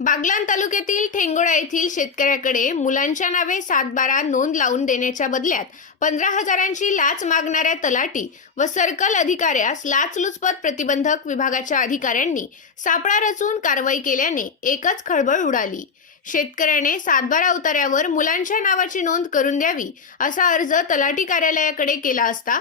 बागलाण तालुक्यातील ठेंगोडा येथील शेतकऱ्याकडे मुलांच्या नावे सातबारा नोंद लावून देण्याच्या बदल्यात पंधरा हजारांची लाच मागणाऱ्या तलाटी व सर्कल अधिकाऱ्यास लाचलुचपत प्रतिबंधक विभागाच्या अधिकाऱ्यांनी सापळा रचून कारवाई केल्याने एकच खळबळ उडाली. शेतकऱ्याने सातबारा उतार्यावर मुलांच्या नावाची नोंद करून द्यावी असा अर्ज तलाठी कार्यालयाकडे केला असता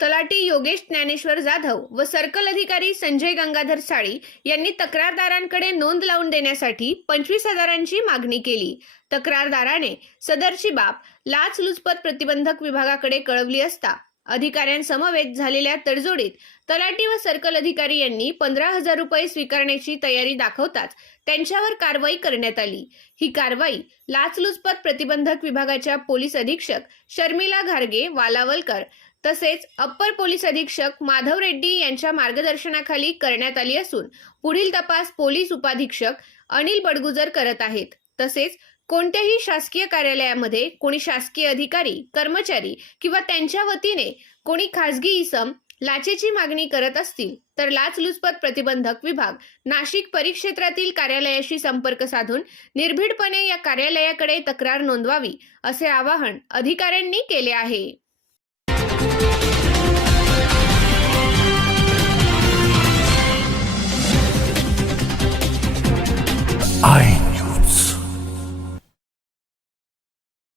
तलाटी योगेश ज्ञानेश्वर जाधव व सर्कल अधिकारी संजय गंगाधर साळी यांनी तक्रारदारांकडे नोंद लावून देण्यासाठी पंचवीस हजारांची मागणी केली. तक्रारदाराने सदरची बाब लाचलुचपत प्रतिबंधक विभागाकडे कळवली असता अधिकाऱ्यांसमवेत झालेल्या तडजोडीत तलाठी व सर्कल अधिकारी यांनी पंधरा हजार रुपये स्वीकारण्याची तयारी दाखवताच त्यांच्यावर कारवाई करण्यात आली. ही कारवाई लाचलुचपत प्रतिबंधक विभागाच्या पोलीस अधीक्षक शर्मिला घारगे वालावलकर तसेच अप्पर पोलीस अधीक्षक माधव रेड्डी यांच्या मार्गदर्शनाखाली करण्यात आली असून पुढील तपास पोलीस उपाधीक्षक अनिल बडगुजर करत आहेत. तसेच कोणत्याही शासकीय कार्यालयामध्ये कोणी शासकीय अधिकारी कर्मचारी किंवा त्यांच्या वतीने कोणी खासगी इसम लाचेची मागणी करत असतील तर लाचलुचपत प्रतिबंधक विभाग नाशिक परिक्षेत्रातील कार्यालयाशी संपर्क साधून निर्भीडपणे या कार्यालयाकडे तक्रार नोंदवावी असे आवाहन अधिकाऱ्यांनी केले आहे.